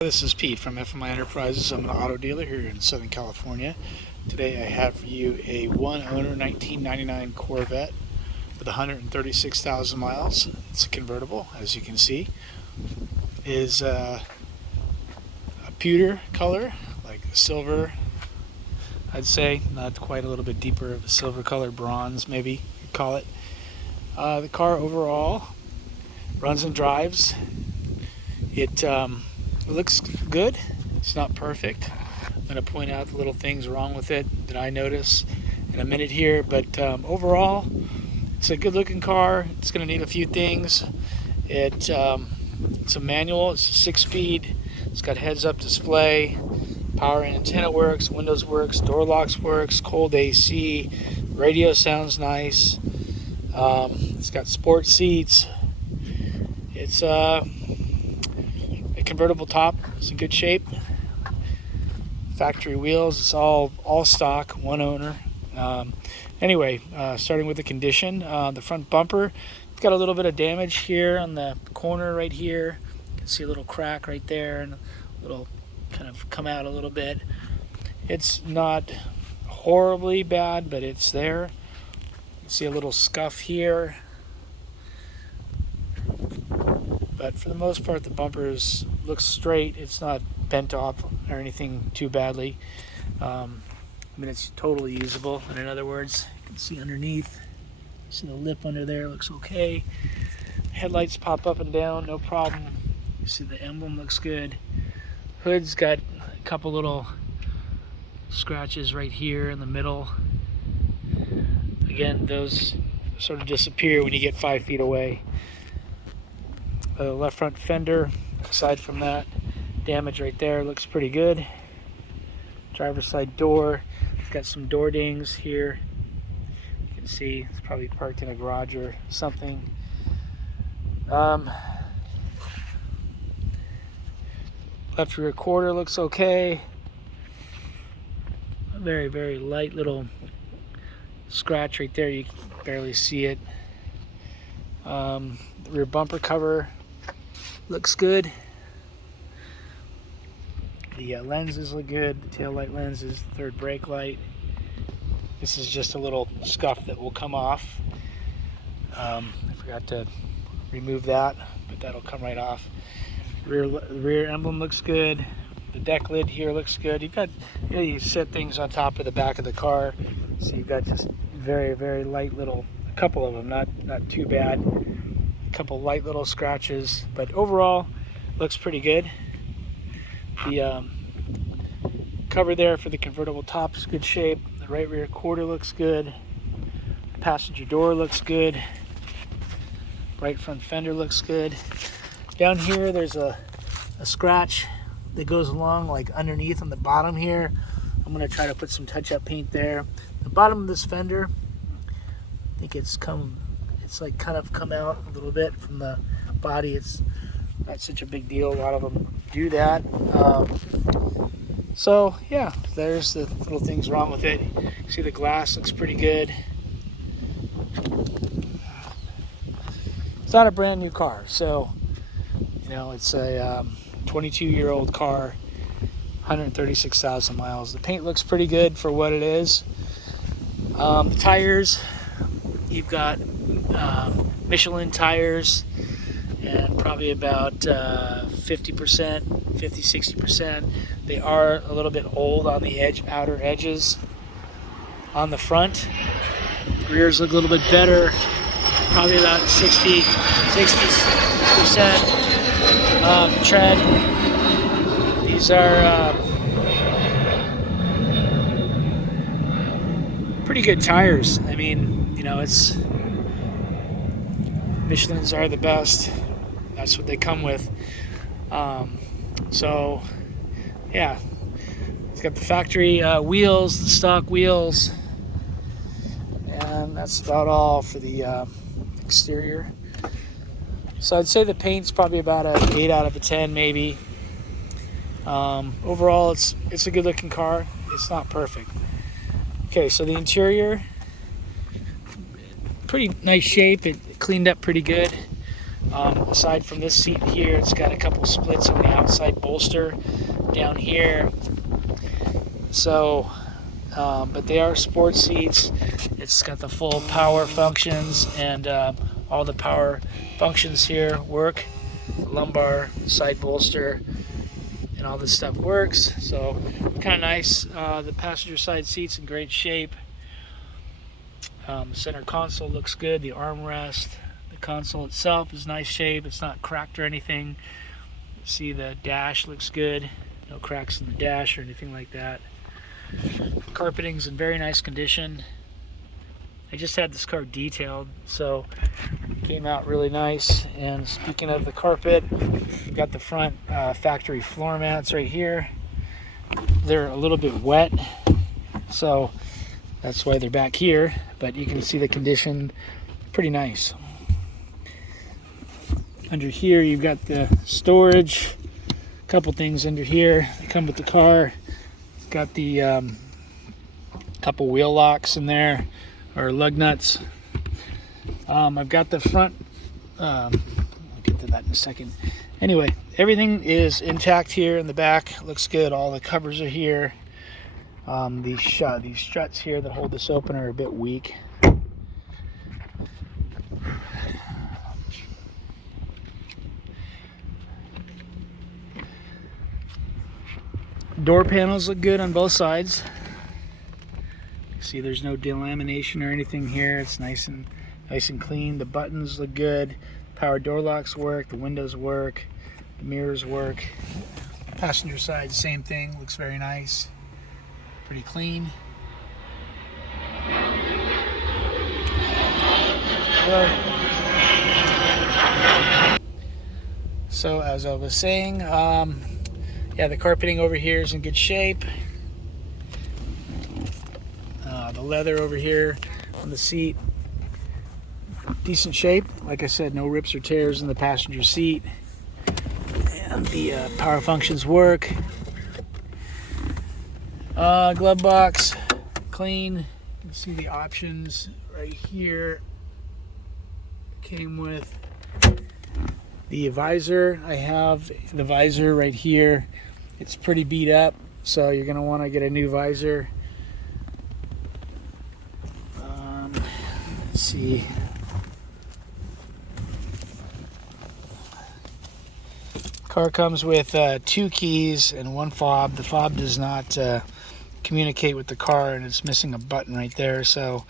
This is Pete from FMI Enterprises. I'm an auto dealer here in Southern California. Today I have for you a one-owner 1999 Corvette with 136,000 miles. It's a convertible, as you can see. It is a pewter color, like silver, I'd say. Not quite, a little bit deeper of a silver color, bronze maybe you'd call it. The car overall runs and drives. It looks good. It's not perfect. I'm going to point out the little things wrong with it that I notice in a minute here, but overall it's a good looking car. It's going to need a few things. It's a manual. It's a 6-speed. It's got heads-up display, power and antenna works, windows works, door locks works, cold AC, radio sounds nice. It's got sport seats. It's a convertible top. It's in good shape. Factory wheels. It's all stock, one owner. Anyway, starting with the condition, the front bumper, it's got a little bit of damage here on the corner right here. You can see a little crack right there and a little kind of come out a little bit. It's not horribly bad, but it's there. You can see a little scuff here. But for the most part, the bumpers look straight. It's not bent off or anything too badly. I mean, it's totally usable. And in other words, you can see underneath. See the lip under there looks okay. Headlights pop up and down, no problem. You see the emblem looks good. Hood's got a couple little scratches right here in the middle. Again, those sort of disappear when you get 5 feet away. The left front fender, aside from that damage right there, looks pretty good. Driver's side door, it's got some door dings here. You can see it's probably parked in a garage or something. Left rear quarter looks okay. A very, very light little scratch right there. You can barely see it. The rear bumper cover looks good. The lenses look good. The tail light lenses, third brake light. This is just a little scuff that will come off. I forgot to remove that, but that'll come right off. Rear emblem looks good. The deck lid here looks good. You've got, you set things on top of the back of the car, so you've got just very, very light little, a couple of them, not too bad. A couple light little scratches, but overall looks pretty good. The cover there for the convertible top is good shape. The right rear quarter looks good. Passenger door looks good. Right front fender looks good. Down here there's a scratch that goes along like underneath on the bottom here. I'm going to try to put some touch-up paint there. The bottom of this fender, I think it's like kind of come out a little bit from the body. It's not such a big deal. A lot of them do that. So yeah, there's the little things wrong with it. You see the glass looks pretty good. It's not a brand new car, so it's a 22-year-old car, 136,000 miles. The paint looks pretty good for what it is. The tires, you've got Michelin tires, and probably about 50%, 50-60%. They are a little bit old on the outer edges on the front. Rears look a little bit better, probably about 60% tread. These are pretty good tires. I mean, it's Michelins are the best. That's what they come with. So yeah, it's got the factory wheels, the stock wheels, and that's about all for the exterior. So I'd say the paint's probably about an 8 out of a 10 maybe. Overall, it's a good looking car. It's not perfect. Okay, so the interior, pretty nice shape. It cleaned up pretty good. Aside from this seat here, it's got a couple splits on the outside bolster down here. So, but they are sports seats. It's got the full power functions, and all the power functions here work. Lumbar, side bolster, and all this stuff works. So kind of nice. The passenger side seat's in great shape. Center console looks good. The armrest, the console itself is nice shape. It's not cracked or anything. See, the dash looks good. No cracks in the dash or anything like that. Carpeting's in very nice condition. I just had this car detailed, so it came out really nice. And speaking of the carpet, we've got the front factory floor mats right here. They're a little bit wet, so that's why they're back here, but you can see the condition, pretty nice. Under here you've got the storage, a couple things under here. They come with the car. It's got the couple wheel locks in there, or lug nuts. I've got the front, I'll get to that in a second. Anyway, everything is intact here in the back. Looks good. All the covers are here. These struts here that hold this open are a bit weak. Door panels look good on both sides. See, there's no delamination or anything here. It's nice and clean. The buttons look good. Power door locks work. The windows work. The mirrors work. Passenger side, same thing. Looks very nice. Pretty clean. So as I was saying, yeah, the carpeting over here is in good shape. The leather over here on the seat, decent shape. Like I said, no rips or tears in the passenger seat. And the power functions work. Glove box, clean. You can see the options right here. Came with the visor. I have the visor right here. It's pretty beat up, so you're going to want to get a new visor. Let's see. Car comes with 2 keys and 1 fob. The fob does not communicate with the car, and it's missing a button right there. So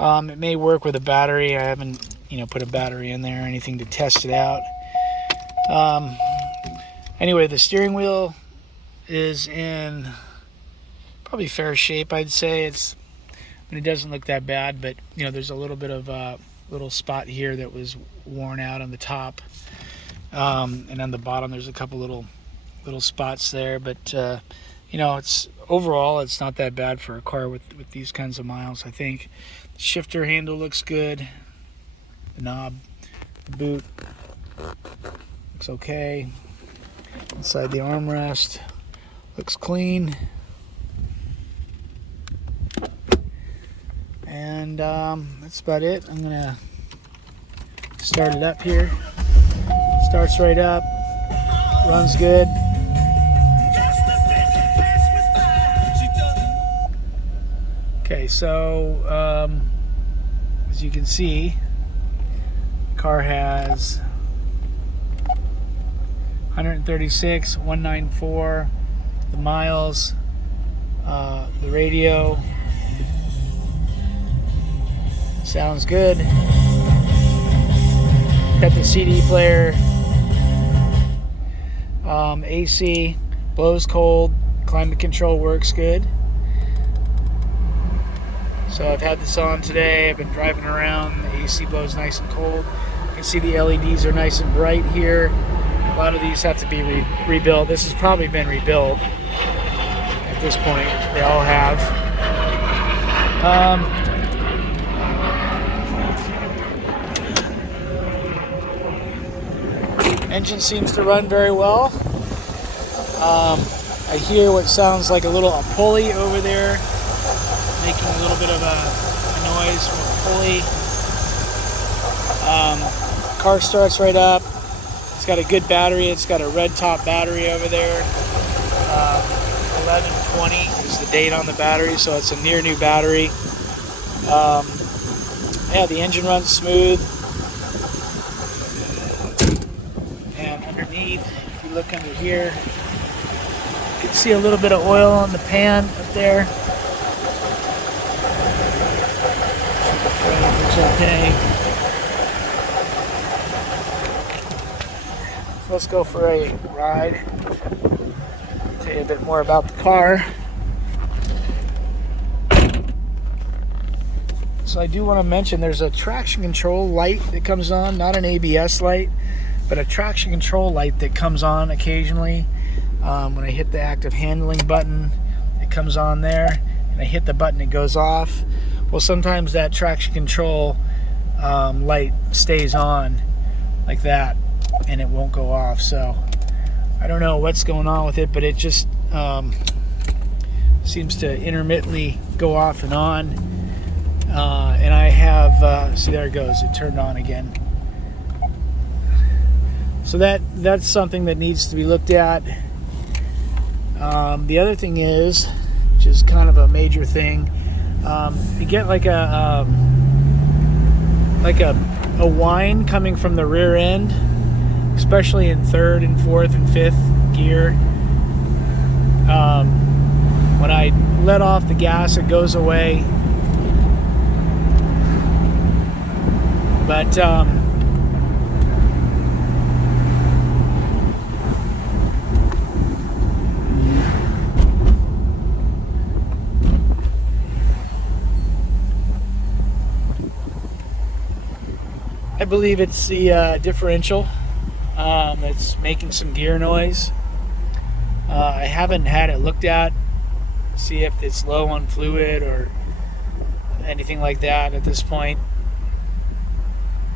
it may work with a battery. I haven't, put a battery in there or anything to test it out. Anyway, the steering wheel is in probably fair shape, I'd say. It doesn't look that bad, but there's a little bit of a little spot here that was worn out on the top, and on the bottom there's a couple little spots there. But it's overall it's not that bad for a car with these kinds of miles. I think the shifter handle looks good. The knob, the boot looks okay. Inside the armrest looks clean. And that's about it. I'm gonna start it up here. Starts right up, runs good. Okay, so as you can see, the car has 136,194, the miles, the radio. Sounds good. Got the CD player. AC blows cold. Climate control works good. So I've had this on today. I've been driving around. The AC blows nice and cold. You can see the LEDs are nice and bright here. A lot of these have to be rebuilt. This has probably been rebuilt at this point. They all have. Engine seems to run very well. I hear what sounds like a pulley over there, making a little bit of a noise from a pulley. Car starts right up. It's got a good battery. It's got a red top battery over there. 1120 is the date on the battery, so it's a near new battery. Yeah, the engine runs smooth. And underneath, if you look under here, you can see a little bit of oil on the pan up there. It's okay. So let's go for a ride. Tell you a bit more about the car. So I do want to mention there's a traction control light that comes on, not an ABS light, but a traction control light that comes on occasionally. When I hit the active handling button, it comes on there, and I hit the button, it goes off. Well, sometimes that traction control light stays on like that, and it won't go off. So I don't know what's going on with it, but it just seems to intermittently go off and on. And I have, see, there it goes, it turned on again. So that's something that needs to be looked at. The other thing is, which is kind of a major thing, you get like a whine coming from the rear end, especially in third and fourth and fifth gear. When I let off the gas, it goes away. But I believe it's the differential that's making some gear noise. I haven't had it looked at, see if it's low on fluid or anything like that at this point.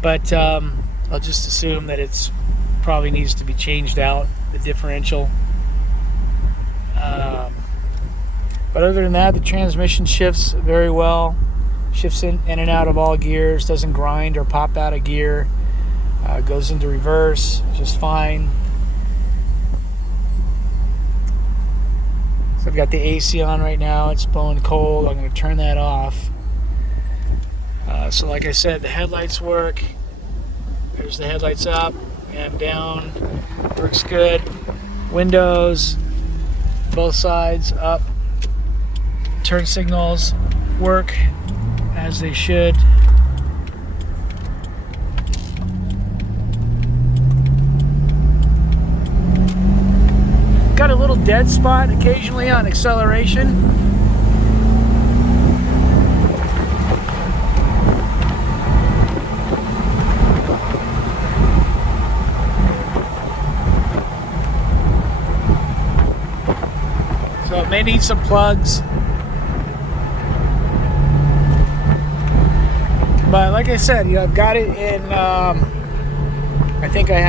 But I'll just assume that it's probably needs to be changed out, the differential. But other than that, the transmission shifts very well. Shifts in and out of all gears, doesn't grind or pop out of gear. Goes into reverse just fine. So I've got the AC on right now. It's blowing cold. I'm going to turn that off. So like I said, the headlights work. There's the headlights up and down. Works good. Windows, both sides up. Turn signals work as they should. Got a little dead spot occasionally on acceleration. So it may need some plugs. But like I said, I've got it in, I think I have